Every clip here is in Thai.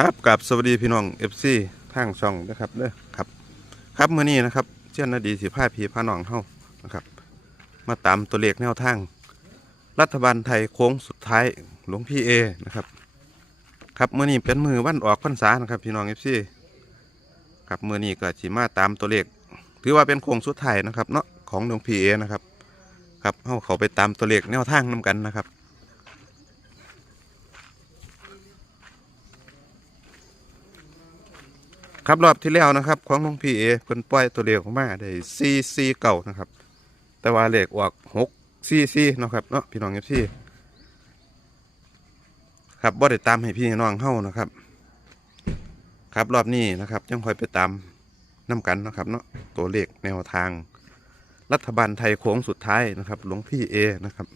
ครับกับสวัสดีพี่น้องเอฟซีทางช่องนะครับเด้อครับ ครับมื้อนี้นะครับเช่นนาดีสิพาพี่พานองเฮานะครับ มาตามตัวเลขแนวทาง รัฐบาลไทยโค้งสุดท้ายหลวงพี่เอนะครับ ครับมื้อนี้เป็นมือวันออกพรรษานะครับ พี่น้องเอฟซีครับมื้อนี้ก็สิมาตามตัวเลขถือว่าเป็นโค้งสุดท้ายนะครับเนาะของหลวงพี่เอนะครับครับเฮาเขาไปตามตัวเลขแนวทางนํกันนะครับ ครับรอบที่แล้วนะครับ ของหลวงพี่เอเพิ่นปล่อยตัวเลขออกมาได้ซีซีเก่านะครับ แต่ว่าเลขออกหกซีซีเนาะครับเนาะพี่น้องเอฟซีครับบ่ได้ตามให้พี่น้องเฮานะครับ ครับรอบนี้นะครับยังคอยไปตามน้กันนะครับเนาะตัวเลขแนวทาง รัฐบาลไทยโค้งสุดท้ายนะครับ หลวงพี่เอนะครับ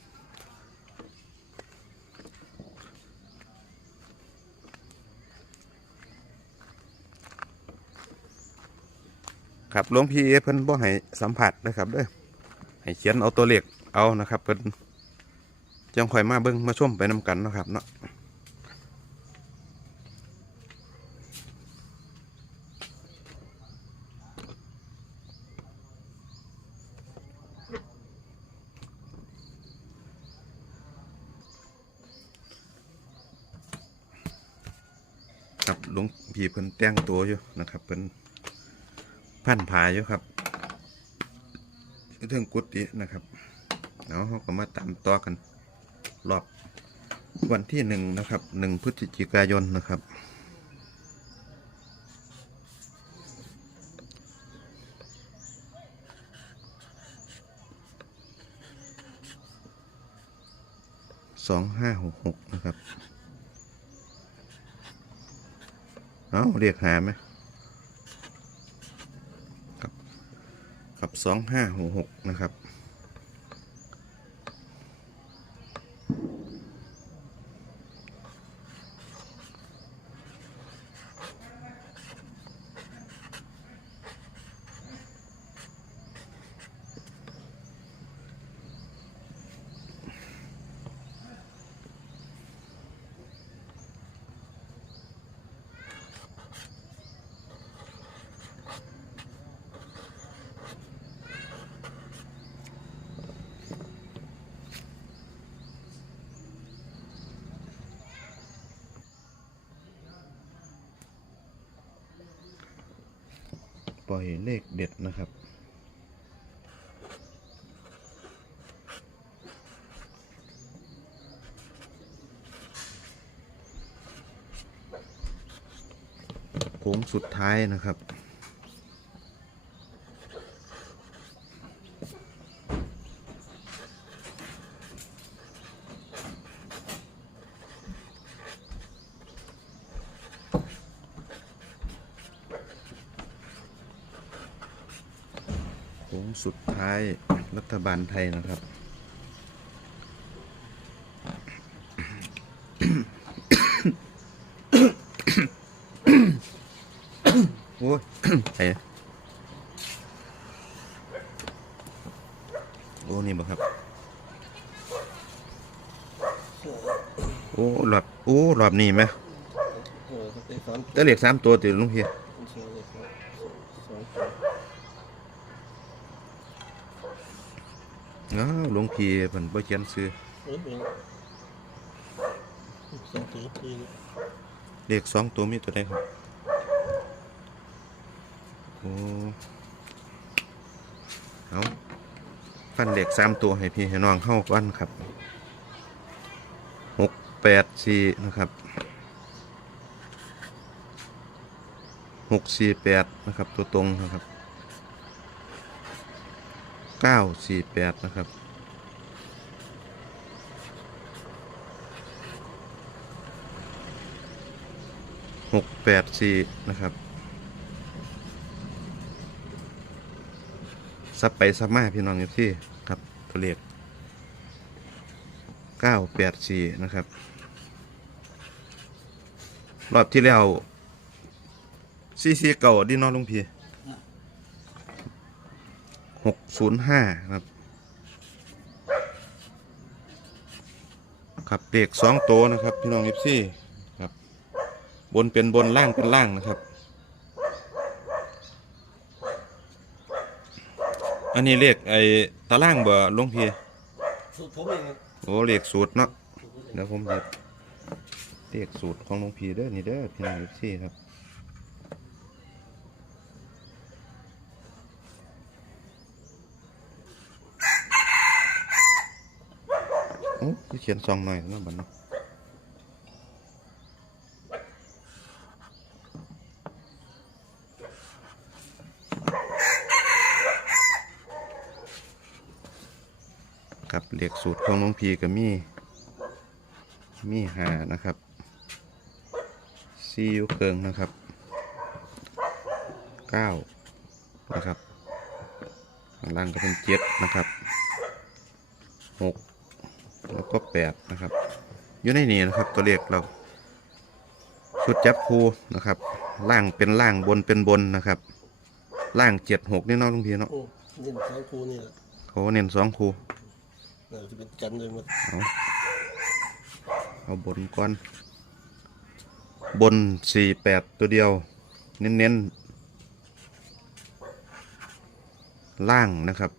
ครับหลวงพี่เพิ่นบ่ให้สัมผัสนะครับเด้อให้เขียนเอาตัวเลขเอานะครับเพิ่นจังค่อยมาเบิ่งมาชมไปนำกันนะครับเนาะครับหลวงพี่เพิ่นแต่งตัวอยู่นะครับเพิ่น พันผาอยู่ครับเรื่องกุฏินะครับเนาะเขาก็มาตามต่อกัน รอบวันที่หนึ่งนะครับหนึ่งพฤศจิกายนนะครับสองห้าหกหกนะครับ เอาเรียกหาไหม ครับสองห้าหกหกนะครับ ปล่อยเลขเด็ดนะครับ โค้งสุดท้ายนะครับ สุดท้ายรัฐบาลไทยนะครับ โอ้ยไอ้โอ้นี่บ่ครับ โอ้หลอบโอ้หลอบนี่ไหมเออเขาไปสอนแตะเหล็กสามตัวติดลุงเพียคนเชียงเลยครับสอนตัว อ้าวหลวงพี่เพิ่นบ่เขียนซื้อเอ้ยเป็นสอนตัวทีเลขสองตัวมีตัวใดครับโอ้เอาฟันเลขสามตัวให้พี่ให้น้องเข้ากันครับหกแปดสี่นะครับหกสี่แปดนะครับ ตัวตรงนะครับเก้าสี่แปดนะครับ หกแปดสี่นะครับซับไปซับมาพี่น้องอยู่ที่ครับตัวเลขเก้าแปดสี่นะครับ รอบที่แล้วซีซีเก่าดิเนอลุงพี่ หกศูนย์ห้าครับ ครับเด็กสองโตวนะครับ พี่น้องเอฟซีครับ บนเป็นบนล่างเป็นล่างนะครับ อันนี้เลขไอ้ตารางบ่หลวงพี่สูตรผมเองครับโอ้เลขสูตรเนาะเดี๋ยวผมจะเลขสูตรของหลวงพี่เด้อนี่เด้อพี่น้องเอฟซีครับโอ้ยเขียนซองหน่อยนะบัดเนาะครับเลขสูตรของหลวงพี่ก็มีมีหานะครับซีอยู่เกิงนะครับเก้านะครับข้างล่างก็เป็นเจ็ดนะครับหก แล้วก็แปดนะครับอยู่ในนี้นะครับ ตัวเลขเราชุดจับคูนะครับ ล่างเป็นล่างบนเป็นบนนะครับ ล่างเจ็ดหกนี่เน้องลุงพีเนาะโอ้เน้นสองคูนี่แหละเขาเน้นสองคูน่าจะเป็นกันเลยหมดเอาเอาบนก่อนบนสี่แปดตัวเดียว เน้นๆ ล่างนะครับ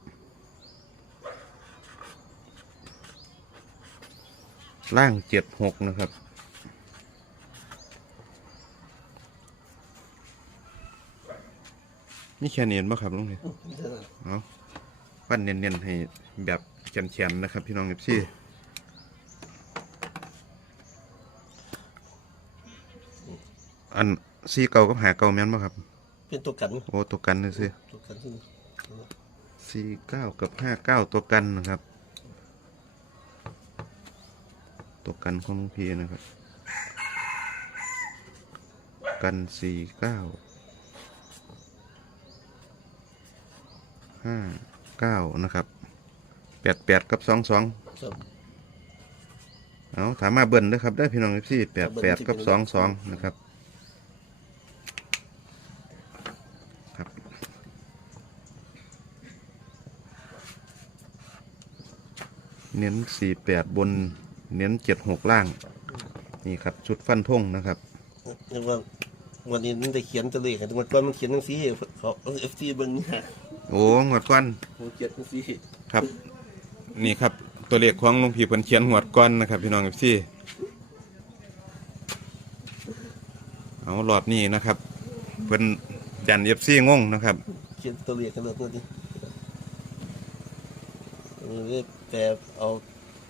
ล่างเจ็ดหกนะครับ นี่แค่เนียนป่ะครับลุงพี่อื้อนี่เท่านั้นเอาปั้นเนียนๆให้แบบแขนๆนะครับ พี่น้องเอฟซีอันซีเก่ากับหาเก่าแม่นบ่ครับ เป็นตัวกัน โอ้ตัวกันนี่สิตัวกันที่นี่ซีเก้ากับห้าเก้าตัวกันนะครับ ตัว กันของลุงพีนะครับ กันสี่เก้าห้าเก้านะครับแปดแปดกับสองสองครับเอาถามมาเบิ้ลด้วยครับได้พี่น้องพี่แปดแปดกับสองสองนะครับครับ เน้นสี่แปดบน เน้นเจ็ดหกล่าง นี่ครับชุดฟันธงนะครับเรียกว่าวันนี้มันได้เขียนตัวเลขแต่วันก่อนมันเขียนหนังสือเขาเอฟซีเบิ้งนี่ฮะโอ้หวดก้อนผมเขียนหนังสือครับ นี่ครับตัวเลขของหลุงพี่เพิ่นเขียนหวดก้อนนะครับ พี่น้องพี่เอาหลอดนี่นะครับเพิ่นยันเอฟซีงงนะครับ เขียนตัวเลขกันเลยตัวนี้อันนี้เลยแต่เอา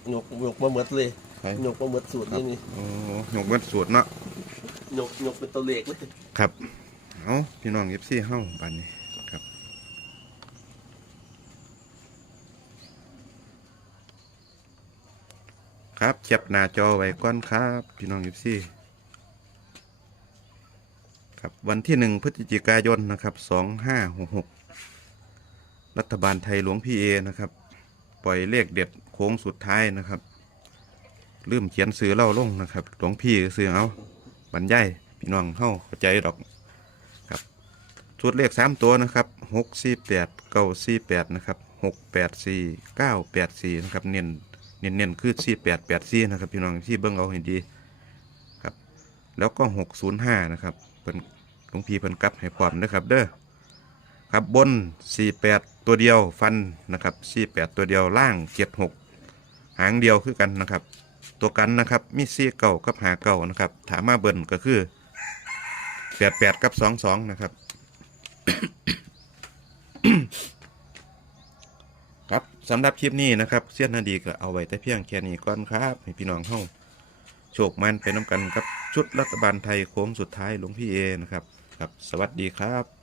หยกหยกมาหมดเลยไปหยกมาหมดสูตรนี่นี่โอ้หยกเบิดสูตรเนาะหยกหยกเป็นตัวเลขเลยครับเอาพี่น้องเอฟซีเฮ้าบานนี้ครับครับเก็บหน้าจอไว้ก่อนครับ พี่น้องเอฟซีครับวันที่หนึ่งพฤศจิกายนนะครับสองห้าหกหกรัฐบาลไทยหลวงพี่เอนะครับ ปล่อยเลขเด็ดโค้งสุดท้ายนะครับลืมเขียนซื้อเล่าลงนะครับหลวงพี่ซื้อเอาบรรยายพี่น้องเข้าเข้าใจดอกครับชุดเลขสามตัวนะครับหกสี่แปดเก้าสี่แปดนะครับหกแปดสี่เก้าแปดสี่นะครับเน้นเน้นเน้นคือสี่แปดแปดสี่นะครับพี่น้องที่เบิ้งเอาให้ดีครับ แล้วก็หกศูนย์ห้านะครับเป็นหลวงพี่เพิ่นกลับให้พร้อมนะครับเด้อครับบนสี่แปดตัวเดียวฟันนะครับสี่แปดตัวเดียวล่างเจ็ด หางเดียวคือกันนะครับ ตัวกันนะครับมีซีเก่ากับหาเก่านะครับถามมาเบิ่นก็คือแปดแปดกับสองสองนะครับครับสำหรับคลิปนี้นะครับเสี้ยนนาดีก็เอาไว้แต่เพียงแค่นี้ก่อนครับให้พี่น้องเข้าโชคมันไปน้ำกันกับชุดรัฐบาลไทยโค้งสุดท้ายหลวงพี่เอนะครับ ครับ สวัสดีครับ